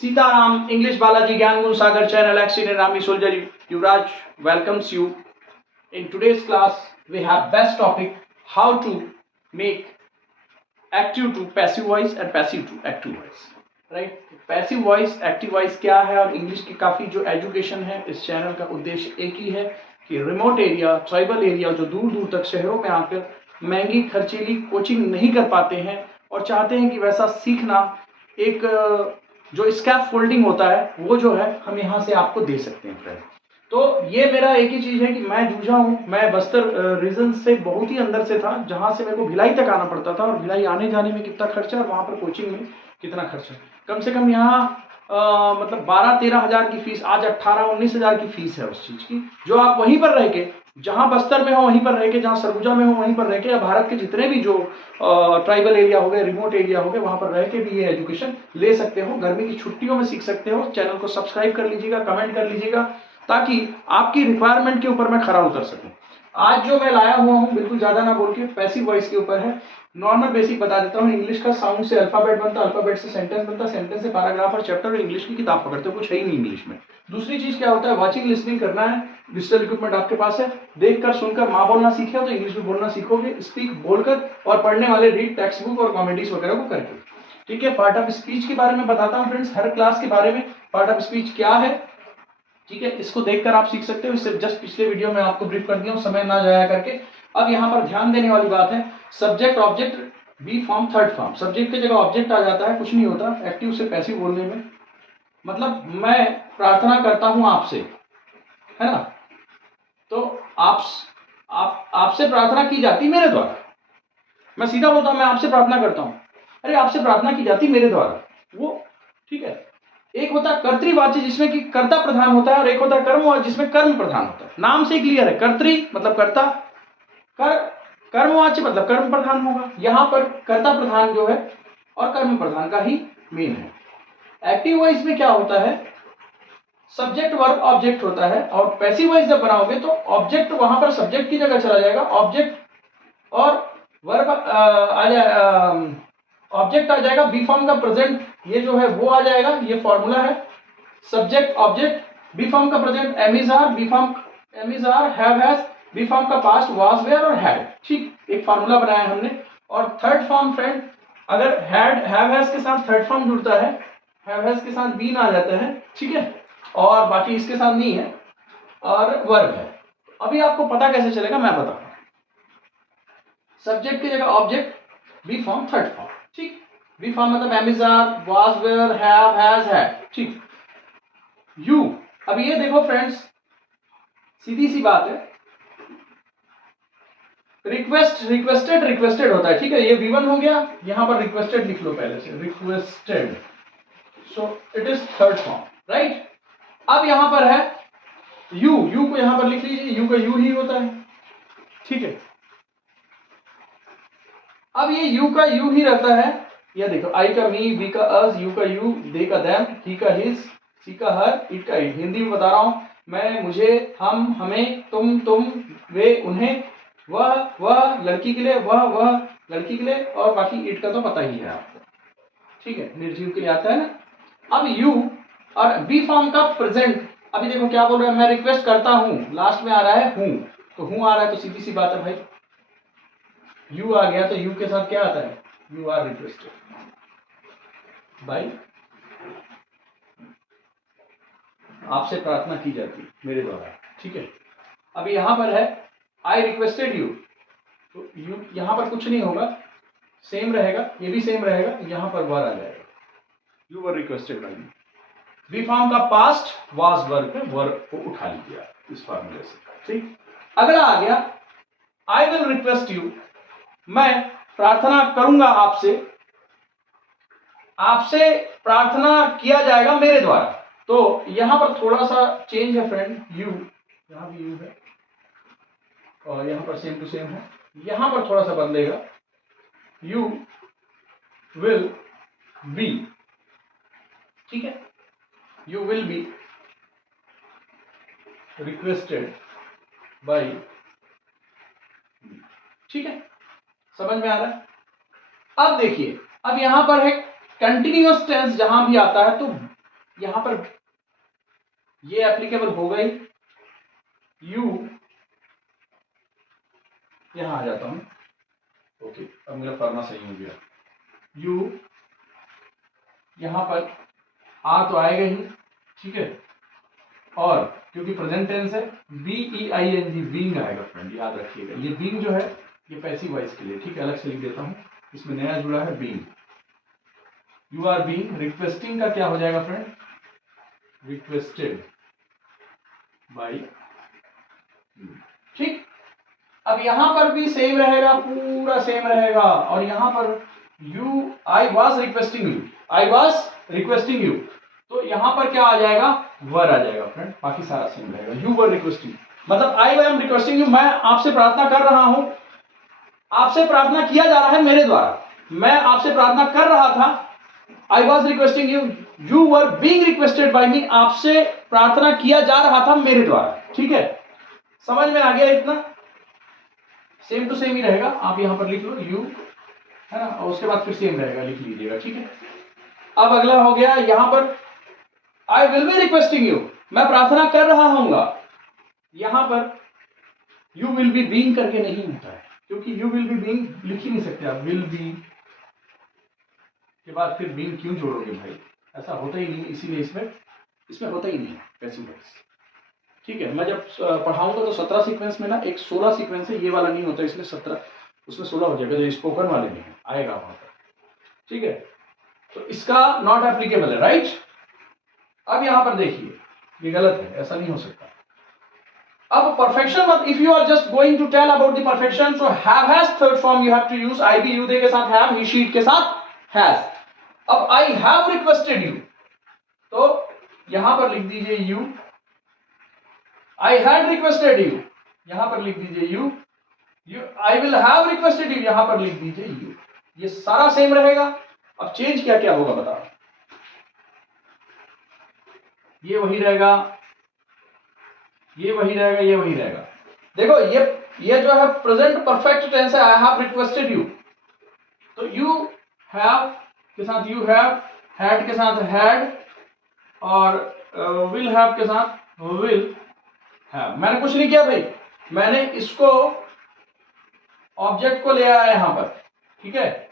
Sitaram, English Balaji Gyan Gun Sagar channel, Accident Army Soldier Yuvraj welcomes you. In today's class, we have best topic how to make active to passive voice and passive to active voice. Right, passive voice active voice क्या है और English की काफ़ी जो education है इस channel का उद्देश्य एक ही है कि रिमोट एरिया, ट्राइबल एरिया जो दूर दूर तक शहरों में आकर महंगी खर्चीली कोचिंग नहीं कर पाते हैं और चाहते हैं कि वैसा सीखना एक जो स्कैफ फोल्डिंग होता है वो जो है हम यहाँ से आपको दे सकते हैं फ्रेंड। तो ये मेरा एक ही चीज़ है कि मैं जूझा हूँ, मैं बस्तर रीजन से बहुत ही अंदर से था जहाँ से मेरे को भिलाई तक आना पड़ता था और भिलाई आने जाने में कितना खर्चा और वहाँ पर कोचिंग में कितना खर्चा। कम से कम यहाँ मतलब 12-13 हज़ार की फीस, आज 18-19 हज़ार की फीस है उस चीज़ की, जो आप वहीं पर रह के, जहाँ बस्तर में हो वहीं पर रह के, जहाँ सरगुजा में हो वहीं पर रह के, या भारत के जितने भी जो ट्राइबल एरिया हो गए, रिमोट एरिया हो गए, वहाँ पर रह के भी ये एजुकेशन ले सकते हो। गर्मी की छुट्टियों में सीख सकते हो। चैनल को सब्सक्राइब कर लीजिएगा, कमेंट कर लीजिएगा ताकि आपकी रिक्वायरमेंट के ऊपर मैं खरा उतर सकूं। आज जो मैं लाया हुआ हूं बिल्कुल ज़्यादा ना बोल के पैसिव वॉइस के ऊपर है। नॉर्मल बेसिक बता देता हूँ। इंग्लिश का साउंड से अल्फाबेट बनता, अल्फाबेट से सेंटेंस बनता, सेंटेंस से पैराग्राफ और चैप्टर, और इंग्लिश की किताब पकड़ते हो, कुछ है ही नहीं इंग्लिश में। दूसरी चीज़ क्या होता है, वाचिंग लिसनिंग करना है। डिजिटल इक्विपमेंट आपके पास है, देखकर सुनकर माँ बोलना सीखे हो तो इंग्लिश में बोलना सीखोगे, स्पीक बोलकर, और पढ़ने वाले रीड टेक्स्ट बुक और कॉमेडीज वगैरह को करके। ठीक है, पार्ट ऑफ स्पीच के बारे में बताता हूँ फ्रेंड्स, हर क्लास के बारे में पार्ट ऑफ स्पीच क्या है। ठीक है, इसको देखकर आप सीख सकते हो। इससे जस्ट पिछले वीडियो में आपको ब्रीफ कर दिया हूं, समय ना जाया करके। अब यहाँ पर ध्यान देने वाली बात है, subject object be form third form. Subject की जगह ऑब्जेक्ट आ जाता है, कुछ नहीं होता एक्टिव से पैसिव बोलने में। मतलब मैं प्रार्थना करता हूं आपसे, है ना, तो आपसे प्रार्थना की जाती मेरे द्वारा। मैं सीधा बोलता हूं मैं आपसे प्रार्थना करता हूं, अरे आपसे प्रार्थना की जाती मेरे द्वारा, वो ठीक है। एक होता है कर्तृवाची जिसमें कि कर्ता प्रधान होता है, और एक होता है कर्मवाची जिसमें कर्म प्रधान होता है। नाम से क्लियर है, कर्तृ मतलब कर्ता, कर्मवाची मतलब कर्म प्रधान होगा। यहां पर कर्ता प्रधान जो है और कर्म प्रधान का ही मेन है। एक्टिव वॉइस में क्या होता है, सब्जेक्ट वर्ब ऑब्जेक्ट होता है, और पैसिव वॉइस जब बनाओगे तो ऑब्जेक्ट वहां पर सब्जेक्ट की जगह चला जाएगा, ऑब्जेक्ट और वर्ब आ जाए, ऑब्जेक्ट आ जाएगा, बी फॉर्म का प्रेजेंट ये जो है वो आ जाएगा। ये फॉर्मूला है, सब्जेक्ट ऑब्जेक्ट, बी फॉर्म का present am is are, be form am is are, have has, be form का पास्ट वाज वेयर और हैड। ठीक, एक फार्मूला बनाया हमने। और थर्ड फॉर्म फ्रेंड, अगर हैड हैव हैज के साथ थर्ड फॉर्म जुड़ता है, हैव हैज के साथ बीन आ जाता है, ठीक है, और बाकी इसके साथ नहीं है, और वर्ब है। अभी आपको पता कैसे चलेगा मैं बताऊं। सब्जेक्ट की जगह object, be form third form. ठीक, बी फॉर्म मतलब am is are, was were, have has had. ठीक, यू, अब ये देखो फ्रेंड्स, सीधी सी बात है, रिक्वेस्ट रिक्वेस्टेड रिक्वेस्टेड होता है। ठीक है, ये V1 हो गया, यहां पर रिक्वेस्टेड लिख लो पहले से, requested, so it is third form, right. अब यहां पर है यू, यू को यहां पर लिख लीजिए, यू का यू ही होता है। ठीक है, अब ये यू का यू ही रहता है। यह देखो, आई का मी, बी का अस, यू का यू, दे का देम, ही का हिज, सी का हर, इट का इट। हिंदी में बता रहा हूं मैं, मुझे, हम, हमें, तुम, वे, उन्हें, वह लड़की के लिए, वह लड़की के लिए, और बाकी इट का तो पता ही है आपको। ठीक है, निर्जीव के लिए आता है ना। अब यू और बी फॉर्म का प्रेजेंट, अभी देखो क्या बोल रहा है, मैं रिक्वेस्ट करता हूं, लास्ट में आ रहा है हूं, तो हूं आ रहा है तो सीधी सी बात है भाई, यू आ गया तो यू के साथ क्या आता है, यू आर रिक्वेस्टेड भाई, आपसे प्रार्थना की जाती है मेरे द्वारा। ठीक है, अब यहां पर है आई रिक्वेस्टेड यू, तो यू यहां पर कुछ नहीं होगा, सेम रहेगा, ये भी सेम रहेगा, यहां पर वर आ जाएगा, you were requested by me. Be form का पास्ट वाज वर्ब पे वर्ब को उठा लीजिए इस फॉर्मूले से। ठीक, अगला आ गया आई विल रिक्वेस्ट यू, मैं प्रार्थना करूंगा आपसे, आपसे प्रार्थना किया जाएगा मेरे द्वारा। तो यहां पर थोड़ा सा चेंज है फ्रेंड, यू, यहां भी यू है और यहां पर सेम टू सेम है, यहां पर थोड़ा सा बदलेगा, यू विल बी। ठीक है, you will be requested bye, ठीक है, समझ में आ रहा है। अब देखिए, अब यहां पर है कंटिन्यूअस टेंस, जहां भी आता है तो यहां पर ये एप्लीकेबल हो गई। यू, यहां आ जाता हूं। ओके, अब मेरा फॉर्मा सही हो गया। यू, यहां पर आ तो आएगा ही, ठीक है, और क्योंकि प्रेजेंट टेंस है बीईआईएनजी बीइंग आएगा फ्रेंड, याद रखिएगा। ये बीइंग जो है ये पैसिव वॉइस के लिए, ठीक है, अलग से लिख देता हूं। इसमें नया जुड़ा है being. You are being, requesting का क्या हो जाएगा फ्रेंड, रिक्वेस्टेड बाय, ठीक। अब यहां पर भी सेम रहेगा, पूरा सेम रहेगा, और यहां पर you, I was requesting you, I was requesting you, तो यहां पर क्या आ जाएगा, वर आ जाएगा फ्रेंड, बाकी सारा सेम रहेगा। यू वर रिक्वेस्टिंग, मतलब आई एम रिक्वेस्टिंग यू, मैं आपसे प्रार्थना कर रहा हूं, आपसे प्रार्थना किया जा रहा है मेरे द्वारा, मैं आपसे प्रार्थना कर रहा था। I was requesting you, you were being requested by me, आपसे प्रार्थना किया जा रहा था मेरे द्वारा, ठीक है। समझ में आ गया इतना? सेम टू सेम ही रहेगा, आप यहां पर लिख लो यू, है ना, और उसके बाद फिर सेम रहेगा, लिख लीजिएगा, ठीक है। अब अगला हो गया यहां पर I will be requesting you, मैं प्रार्थना कर रहा हूंगा। यहां पर यू विल बी बीइंग करके नहीं होता है, क्योंकि यू विल बी बीइंग लिख ही नहीं सकते आप, विल बी के बाद फिर बीइंग क्यों जोड़ोगे भाई, ऐसा होता ही नहीं, इसीलिए इसमें होता ही नहीं है पैसिव वॉइस, ठीक है। मैं जब पढ़ाऊंगा तो 17 सीक्वेंस में ना एक 16 सीक्वेंस है, ये वाला नहीं होता, इसमें 17, उसमें 16 हो जाएगा, जो स्पोकन वाले में आएगा वहां पर, ठीक है। तो इसका नॉट एप्लीकेबल है, राइट। अब यहां पर देखिए ये गलत है, ऐसा नहीं हो सकता। अब perfection, if you are just going to tell about the perfection, so have has third form you have to use, I we you they के साथ हैव, ही शी के साथ हैज। अब आई हैव रिक्वेस्टेड यू, तो यहां पर लिख दीजिए you, I had requested you, यहां पर लिख दीजिए you, I will have requested you, यहां पर लिख दीजिए यू, ये सारा सेम रहेगा। अब चेंज क्या क्या होगा बताओ, ये वही रहेगा, ये वही रहेगा, ये वही रहेगा। देखो ये जो है प्रेजेंट परफेक्ट टेंस है, आई हैव रिक्वेस्टेड यू, तो यू हैव के साथ यू हैव, हैड के साथ हैड, और विल हैव के साथ विल हैव। मैंने कुछ नहीं किया भाई, मैंने इसको ऑब्जेक्ट को ले आया यहां पर, ठीक है,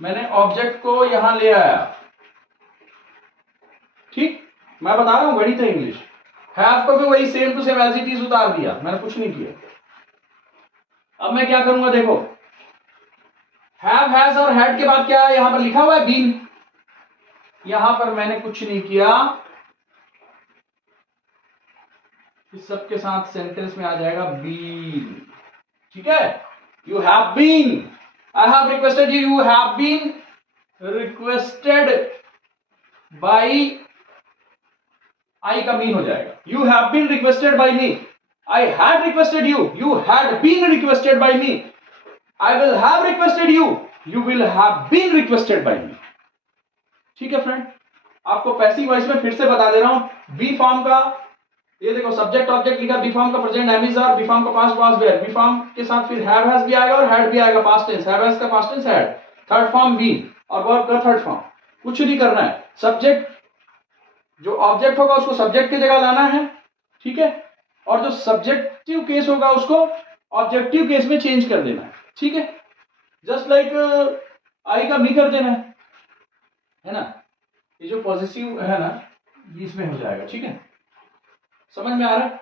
मैंने ऑब्जेक्ट को यहां ले आया, ठीक। मैं बता रहा हूं गणित है, इंग्लिश। हैव को भी वही same to same as it is उतार दिया, मैंने कुछ नहीं किया। अब मैं क्या करूंगा, देखो हैव, हैज और हैड के बाद क्या है, यहां पर लिखा हुआ है बीन, यहां पर मैंने कुछ नहीं किया, इस सब के साथ सेंटेंस में आ जाएगा बीन, ठीक है। You have been, I have requested you, you have been requested by, I का मीन हो जाएगा, you have been requested by me, I had requested you, you had been requested by me, I will have requested you, you will have been requested by me, ठीक है friend. आपको passive voice में फिर से बता दे रहा हूं, B form का, ये देखो सब्जेक्ट ऑब्जेक्ट लिखा, बी फॉर्म का present am is are, be form का past was were, be form के साथ फिर हैव हैज भी आएगा और हैड भी आएगा, पास्ट टेंस, हैव हैज का past tense had, third form been, और वर्ब का थर्ड फॉर्म। कुछ नहीं करना है, सब्जेक्ट जो ऑब्जेक्ट होगा उसको सब्जेक्ट की जगह लाना है, ठीक है, और जो सब्जेक्टिव केस होगा उसको ऑब्जेक्टिव केस में चेंज कर देना है, ठीक है। जस्ट लाइक आई का मी कर देना है ना, ये जो पॉजिटिव है ना ये इसमें हो जाएगा, ठीक है, समझ में आ रहा है।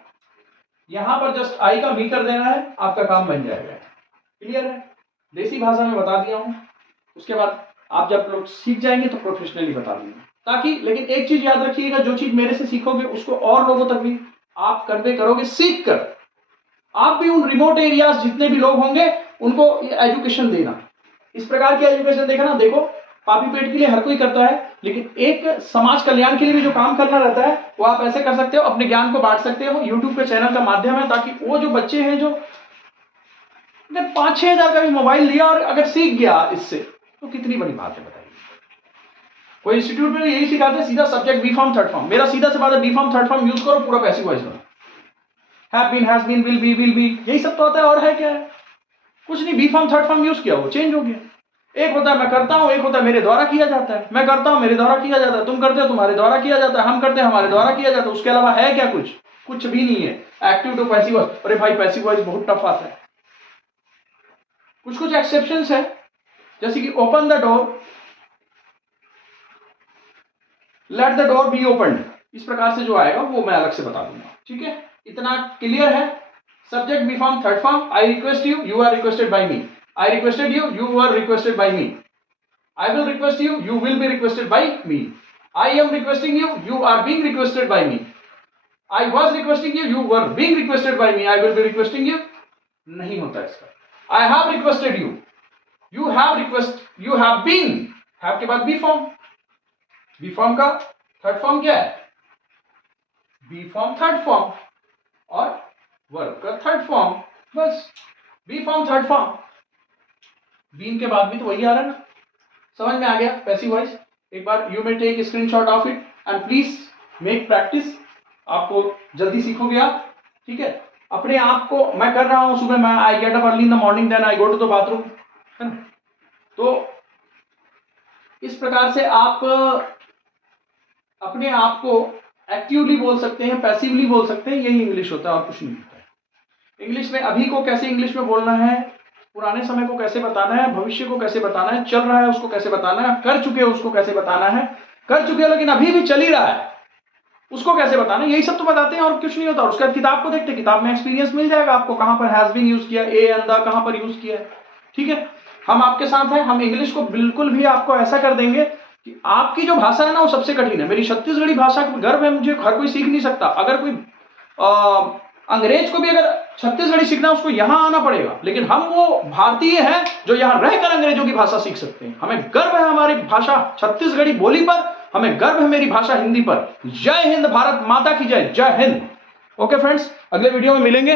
यहां पर जस्ट आई का मी कर देना है, आपका काम बन जाएगा, क्लियर है। देसी भाषा में बता दिया हूं, उसके बाद आप जब लोग सीख जाएंगे तो प्रोफेशनली बता दूंगा, ताकि, लेकिन एक चीज याद रखिएगा, जो चीज मेरे से सीखोगे उसको और लोगों तक भी आप कन्वे करोगे, सीख कर आप भी उन रिमोट एरियाज जितने भी लोग होंगे उनको ये एजुकेशन देना, इस प्रकार की एजुकेशन देखना। देखो पापी पेट के लिए हर कोई करता है, लेकिन एक समाज कल्याण के लिए भी जो काम करना रहता है वो आप ऐसे कर सकते हो, अपने ज्ञान को बांट सकते हो, यूट्यूब पे चैनल का माध्यम है, ताकि वो जो बच्चे हैं जो 5-6 हजार का भी मोबाइल लिया और अगर सीख गया इससे तो कितनी बड़ी बात है बताइए। कोई इंस्टीट्यूट में यही सिखाते हैं, सीधा subject be form third form, मेरा सीधा से बात है be form third form use करो, पूरा पैसिव वॉइस बनो, have been, has been, will be, यही सब तो आता है, और है क्या है, कुछ नहीं, be form third form use किया वो चेंज हो गया, एक होता है मैं करता हूं, एक होता है मेरे द्वारा किया जाता है। मैं करता हूं, मेरे द्वारा किया जाता है, तुम करते हो, तुम्हारे द्वारा किया जाता है, हम करते हैं, हमारे द्वारा किया जाता है। उसके अलावा है क्या कुछ? कुछ भी नहीं है। एक्टिव टू पैसिव वॉइस, अरे भाई पैसिव वॉइस बहुत टफ आता है। कुछ कुछ एक्सेप्शंस है, जैसे कि open the door, let the door be open, इस प्रकार से जो आएगा वो मैं अलग से बता दूंगा। ठीक है, इतना क्लियर है। Subject be form, third form, I request you, you are requested by me. I requested you, you are requested by me. I will request you, you will be requested by me. I am requesting you, you are being requested by me. I was requesting you, you were being requested by me. I will be requesting you. नहीं होता इसका। I have requested you, you have been, have के बाद be form, be form का third form क्या है? Be form third form, और verb का थर्ड फॉर्म, बस be form third form. Been के बाद भी तो वही आ रहा है ना। समझ में आ गया पैसिव वॉइस? एक बार you may take screenshot of it and please make practice. आपको जल्दी सीखोगे आप। ठीक है, अपने आप को मैं कर रहा हूं सुबह, मैं I get up early in the morning, then I go to the bathroom, है ना। तो इस प्रकार से आप अपने आप को एक्टिवली बोल सकते हैं, पैसिवली बोल सकते हैं। यही इंग्लिश होता है और कुछ नहीं होता है। इंग्लिश में अभी को कैसे इंग्लिश में बोलना है, पुराने समय को कैसे बताना है, भविष्य को कैसे बताना है, चल रहा है उसको कैसे बताना है, कर चुके हो उसको कैसे बताना है, कर चुके हो लेकिन अभी भी चल ही रहा है उसको कैसे बताना है, यही सब तो बताते हैं और कुछ नहीं होता। उसके बाद किताब को देखते हैं, किताब में एक्सपीरियंस मिल जाएगा आपको, कहां पर हैज बीन यूज किया, ए एंड द कहां पर यूज किया है। ठीक है, हम आपके साथ हैं। हम इंग्लिश को बिल्कुल भी आपको ऐसा कर देंगे कि आपकी जो भाषा है ना वो सबसे कठिन है। मेरी छत्तीसगढ़ी भाषा का गर्व है मुझे, हर कोई सीख नहीं सकता। अगर कोई अंग्रेज को भी अगर छत्तीसगढ़ी सीखना है उसको यहां आना पड़ेगा, लेकिन हम वो भारतीय हैं जो यहां रहकर अंग्रेजों की भाषा सीख सकते हैं। हमें गर्व है हमारी भाषा छत्तीसगढ़ी बोली पर, हमें गर्व है मेरी भाषा हिंदी पर। जय हिंद, भारत माता की जय, जय हिंद। ओके फ्रेंड्स, अगले वीडियो में मिलेंगे।